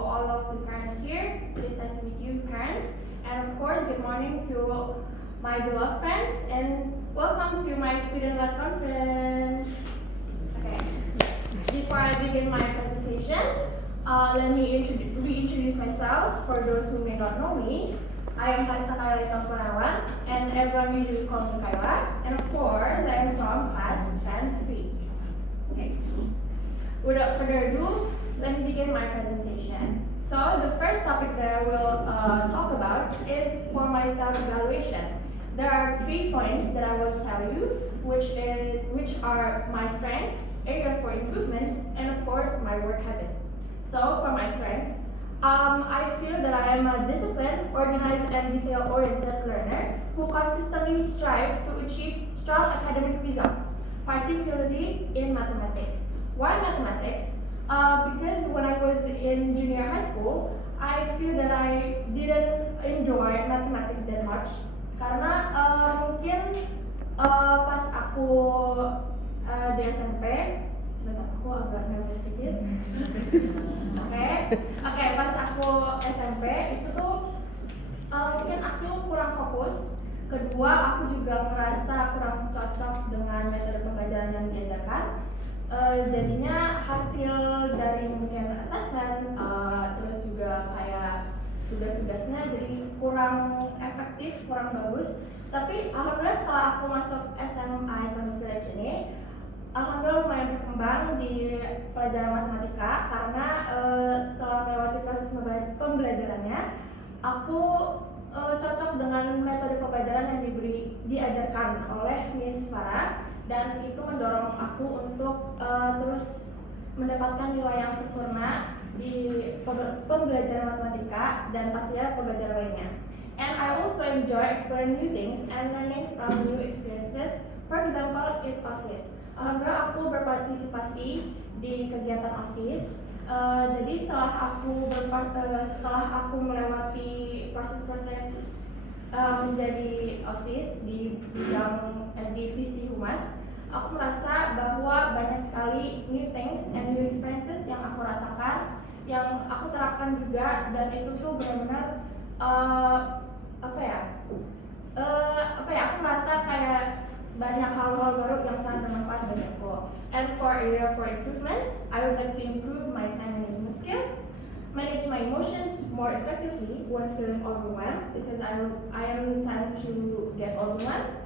all of the parents here. It is nice to meet you, parents. And of course, good morning to my beloved friends, and welcome to my student-led conference. Okay, before I begin my presentation, let me reintroduce myself for those who may not know me. I am Kalisa Kaila Purnawan, and everyone usually call me Kaila. And of course, I am from class 10-3. Okay. Without further ado, let me begin my presentation. So the first topic that I will talk about is for my self-evaluation. There are 3 points that I will tell you, which are my strength, area for improvements, and of course my work habit. So for my strengths, I feel that I am a disciplined, organized, and detail-oriented learner who consistently strive to achieve strong academic results, particularly in mathematics. Why mathematics? Because when I was in junior high school, I feel that I didn't enjoy mathematics that much. Karena mungkin pas aku di SMP, sebentar aku agak nervous sedikit. Oke, pas aku SMP itu tuh mungkin aku kurang fokus. Kedua, aku juga merasa kurang cocok dengan metode pembelajaran yang diajarkan. Jadinya hasil dari mungkin assessment, terus juga kayak tugas-tugasnya jadi kurang efektif, kurang bagus. Tapi alhamdulillah setelah aku masuk SMA Islamic Village ini, alhamdulillah lumayan berkembang di pelajaran matematika karena setelah melewati proses pembelajarannya, aku cocok dengan metode pembelajaran yang diajarkan oleh Miss Farah, dan itu mendorong aku untuk terus mendapatkan nilai yang sempurna di pembelajaran matematika dan pastinya pembelajaran lainnya. And I also enjoy exploring new things and learning from new experiences. For example, is OSIS. Alhamdulillah aku berpartisipasi di kegiatan OSIS. Jadi setelah aku melewati proses-proses menjadi OSIS di bidang divisi humas, aku merasa bahwa banyak sekali new things and new experiences yang aku rasakan, yang aku terapkan juga, dan itu tuh benar-benar aku merasa kayak banyak hal-hal baru yang sangat bermanfaat bagi aku. And for area for improvements, I would like to improve my time management skills, manage my emotions more effectively when feeling overwhelmed, because I am tend to get overwhelmed,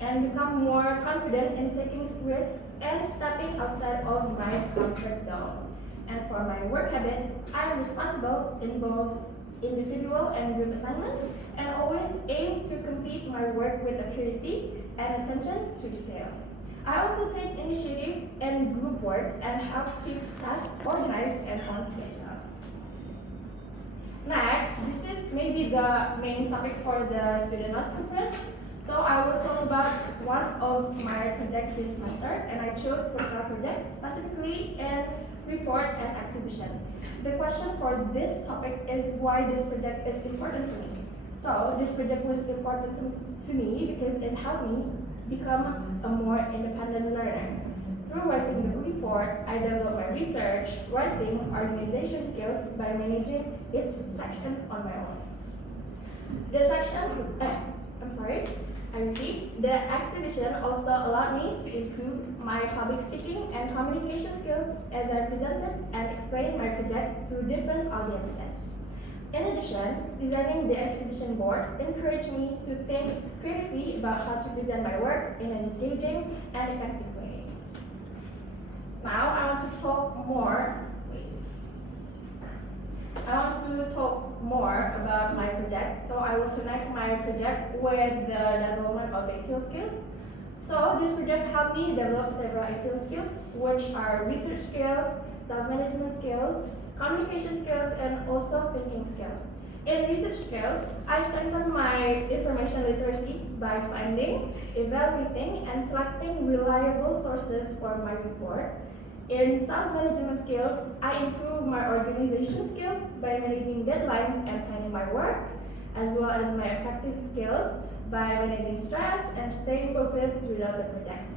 and become more confident in taking risks and stepping outside of my comfort zone. And for my work habit, I am responsible in both individual and group assignments, and always aim to complete my work with accuracy and attention to detail. I also take initiative in group work and help keep tasks organized and on schedule. Next, this is maybe the main topic for the student-led conference. So I will talk about one of my projects this semester, and I chose personal project, specifically in report and exhibition. The question for this topic is why this project is important to me. So this project was important to me because it helped me become a more independent learner. Through writing the report, I developed my research, writing, organization skills by managing each section on my own. The exhibition also allowed me to improve my public speaking and communication skills as I presented and explained my project to different audiences. In addition, designing the exhibition board encouraged me to think creatively about how to present my work in an engaging and effective way. Now I want to talk more about my project, so I will connect my project with the development of ATL skills. So this project helped me develop several ATL skills, which are research skills, self-management skills, communication skills, and also thinking skills. In research skills, I strengthened my information literacy by finding, evaluating, and selecting reliable sources for my report. In self-management skills, I improved my organization skills by managing deadlines and planning my work, as well as my effective skills by managing stress and staying focused throughout the project.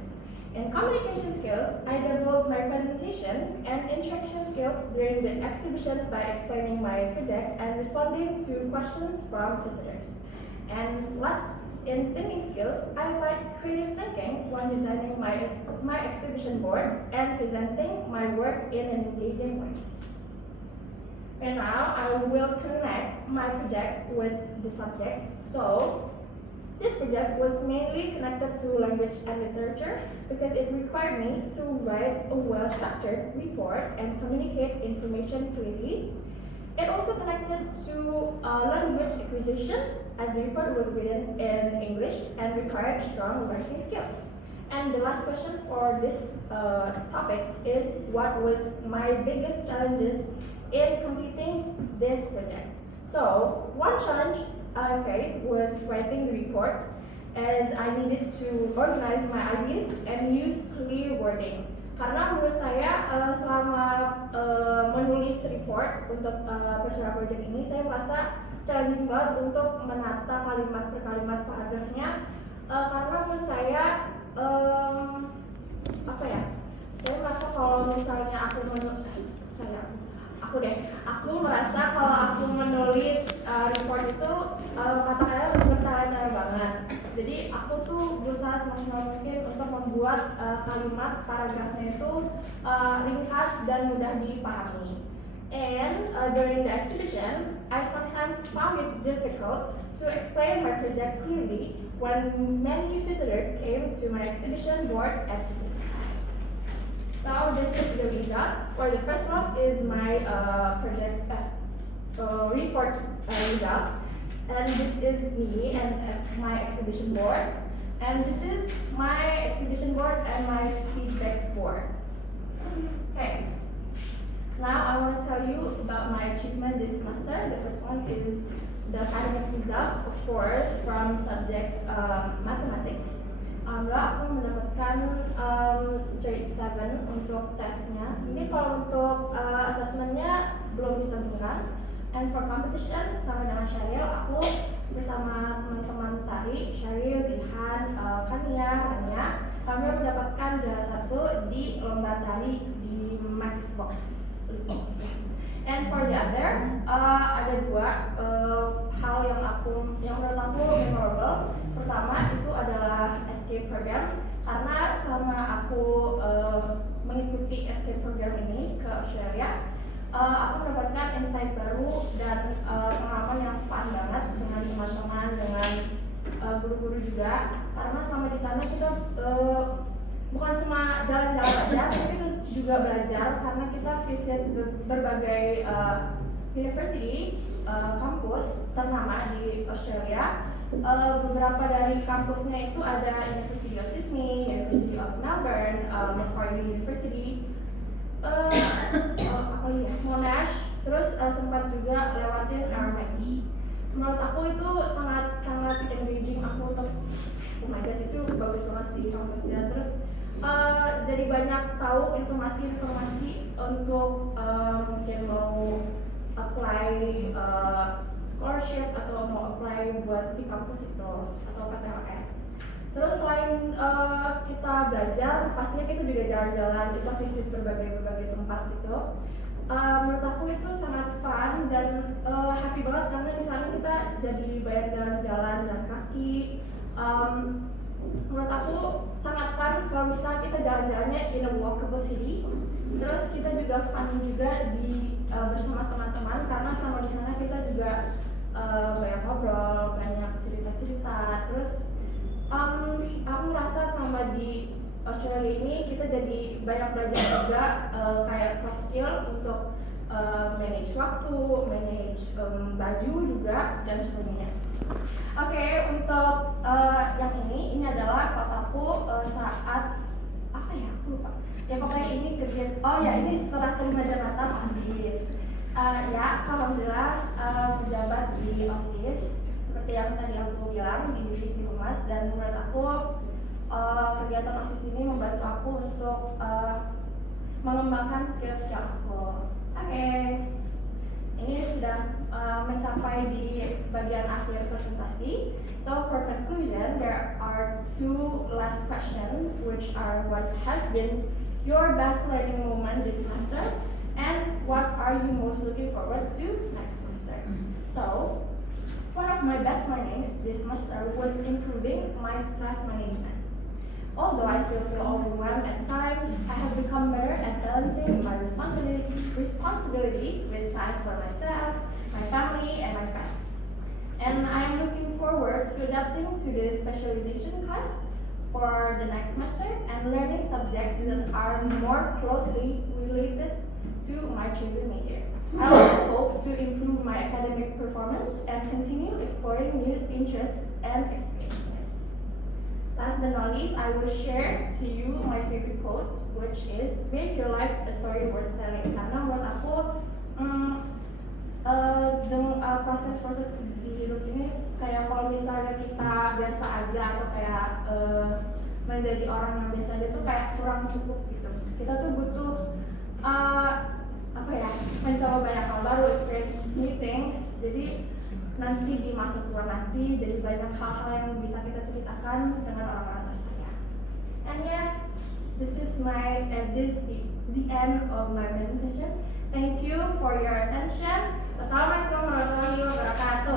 In communication skills, I developed my presentation and interaction skills during the exhibition by explaining my project and responding to questions from visitors. And last, in thinking skills, I applied creative thinking when designing my exhibition board and presenting my work in an engaging way. And now I will connect my project with the subject. So this project was mainly connected to language and literature because it required me to write a well-structured report and communicate information clearly. It also connected to language acquisition as the report was written in English and required strong writing skills. And the last question for this topic is what was my biggest challenges in completing this project. So one challenge I faced was writing the report as I needed to organize my ideas and use clear wording. Karena menurut saya selama menulis report untuk personal project ini saya merasa challenging banget untuk menata kalimat per kalimat paragrafnya karena menurut saya saya merasa kalau misalnya aku merasa kalau aku menulis report itu kata-katanya bertele-tele banget. Jadi aku tuh berusaha semaksimal mungkin untuk membuat kalimat paragrafnya itu ringkas dan mudah dipahami. And during the exhibition, I sometimes found it difficult to explain my project clearly when many visitors came to my exhibition board at the same time. So this is the results. For the first one is my project report result, and this is me and my exhibition board, and this is my exhibition board and my feedback board. Okay. Now I want to tell you about my achievement this semester. The first one is the academic result, of course, from subject mathematics. Alhamdulillah aku mendapatkan straight 7 untuk tesnya. Ini kalau untuk assessmentnya belum dicantumkan. And for competition sama dengan Syaril, aku bersama teman-teman tari, Syaril, Ilhan, Kania, kami mendapatkan juara 1 di lomba tari di Maxbox. And for the other, ada dua hal yang menurut aku memorable. Pertama itu adalah escape program, karena selama aku mengikuti escape program ini ke Australia, aku mendapatkan insight baru dan pengalaman yang fun banget dengan teman-teman, dengan guru-guru juga. Karena selama di sana kita bukan cuma jalan-jalan aja, tapi kita juga belajar karena kita visit berbagai university, kampus ternama di Australia. Beberapa dari kampusnya itu ada University of Sydney, University of Melbourne, Macquarie University, Monash, terus sempat juga lewatin RMIT. Menurut aku itu sangat engaging aku untuk oh my god, itu bagus banget sih kampusnya. Terus jadi banyak tahu informasi untuk mungkin mau apply scholarship atau mau apply buat di kampus itu atau PTLN. Terus selain kita belajar, pastinya kita juga jalan-jalan, kita visit berbagai tempat gitu. Menurut aku itu sangat fun dan happy banget karena di sana kita jadi banyak jalan-jalan dan kaki. Menurut aku sangat fun kalau misalnya kita jalan-jalannya in a walkable city. Terus kita juga fun juga bersama teman-teman karena sama di sana kita juga banyak ngobrol, banyak cerita-cerita. Terus aku merasa sama di Australia ini kita jadi banyak belajar juga kayak soft skill untuk manage waktu, manage baju juga dan sebagainya. Oke, untuk yang ini adalah kotaku saat apa ya, aku lupa. Ya pokoknya ini kerja. Oh ya, ini serah terima jabatan OSIS. Ya, alhamdulillah pejabat di OSIS seperti yang tadi aku bilang di divisi humas, dan menurut aku kegiatan OSIS ini membantu aku untuk mengembangkan skill-skill aku. Oke. Ini sudah mencapai di bagian akhir presentasi. So for conclusion, there are two last questions, which are what has been your best learning moment this semester, and what are you most looking forward to next semester. So one of my best learnings this semester was improving my stress management. Although I still feel overwhelmed at times, I have become better at balancing my responsibilities with time for myself, my family, and my friends. And I am looking forward to adapting to the specialization class for the next semester and learning subjects that are more closely related to my chosen major. I also hope to improve my academic performance and continue exploring new interests and experiences. Last but not least, I will share to you my favorite quote, which is "Make your life a story worth telling." Karena menurut aku, proses-proses di hidup ini kayak kalau misalnya kita biasa aja atau kayak menjadi orang yang biasa aja tuh kayak kurang cukup gitu. Kita tuh butuh mencoba banyak hal baru, experience new things. Jadi nanti di masa tua nanti jadi banyak hal-hal yang bisa kita ceritakan dengan orang-orang tersayang. And yeah, this is the end of my presentation. Thank you for your attention. Wassalamualaikum warahmatullahi wabarakatuh.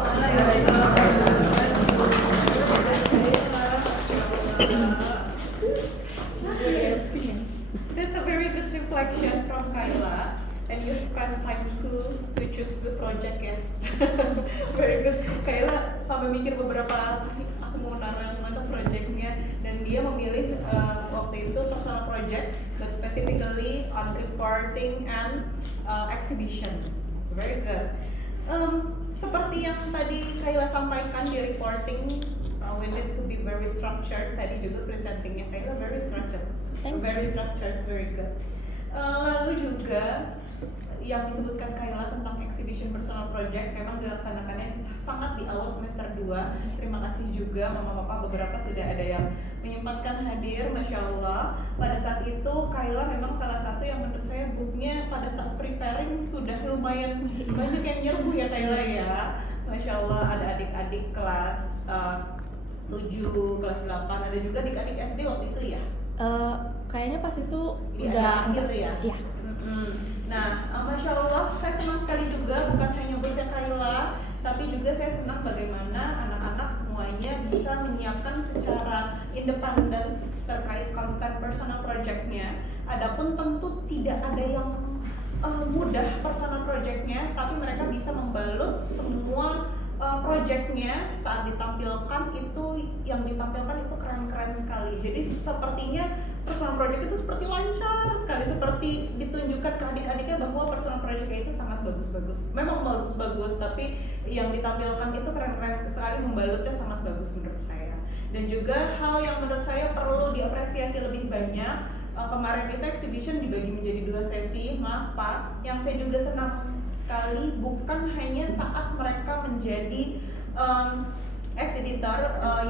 That's a very good reflection from Kayla, and you spend time to choose the project ya. Very good. Kayla sampai mikir beberapa aku mau naruh yang mana projectnya, dan dia memilih waktu itu personal project, but specifically on reporting and exhibition. Very good. Seperti yang tadi Kayla sampaikan di reporting, we need to be very structured. Tadi juga presentingnya Kayla very structured. Very structured, very good. Lalu juga yang disebutkan Kayla tentang exhibition personal project memang dilaksanakannya sangat di awal semester 2. Terima kasih juga mama papa, beberapa sudah ada yang menyempatkan hadir, Masya Allah. Pada saat itu Kayla memang salah satu yang menurut saya booknya pada saat preparing sudah lumayan banyak yang nyerbu ya Kayla ya. Masya Allah, ada adik-adik kelas 7, kelas 8, ada juga adik-adik SD waktu itu ya. Kayaknya pas itu udah akhir ya. Iya. Nah, Masya Allah, saya senang sekali juga, bukan hanya buatnya Kayla, tapi juga saya senang bagaimana anak-anak semuanya bisa menyiapkan secara independen terkait konten personal project-nya. Adapun tentu tidak ada yang mudah personal project-nya, tapi mereka bisa membalut semua project-nya saat ditampilkan. Itu yang ditampilkan itu keren-keren sekali. Jadi sepertinya personal project itu seperti lancar sekali, seperti ditunjukkan ke adik-adiknya bahwa personal project-nya itu sangat bagus-bagus. Memang bagus-bagus, tapi yang ditampilkan itu keren-keren sekali, membalutnya sangat bagus menurut saya. Dan juga hal yang menurut saya perlu diapresiasi lebih banyak, kemarin kita exhibition dibagi menjadi 2 sesi. Maaf Pak, yang saya juga senang sekali bukan hanya saat mereka menjadi ex-editor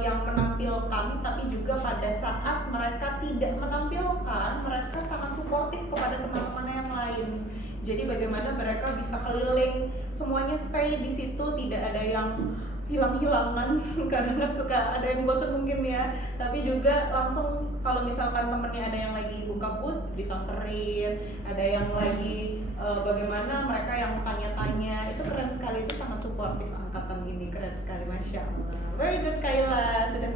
yang menampilkan, tapi juga pada saat mereka tidak menampilkan, mereka sangat suportif kepada teman-teman yang lain. Jadi bagaimana mereka bisa keliling, semuanya stay di situ, tidak ada yang hilang-hilangan. Kadang suka ada yang bosan mungkin ya, tapi juga langsung kalau misalkan temennya ada yang lagi buka booth disamperin, ada yang lagi bagaimana mereka yang tanya-tanya, itu keren sekali, itu sangat suportif angkatan ini, keren sekali, Masya Allah. Very good Kayla, sudah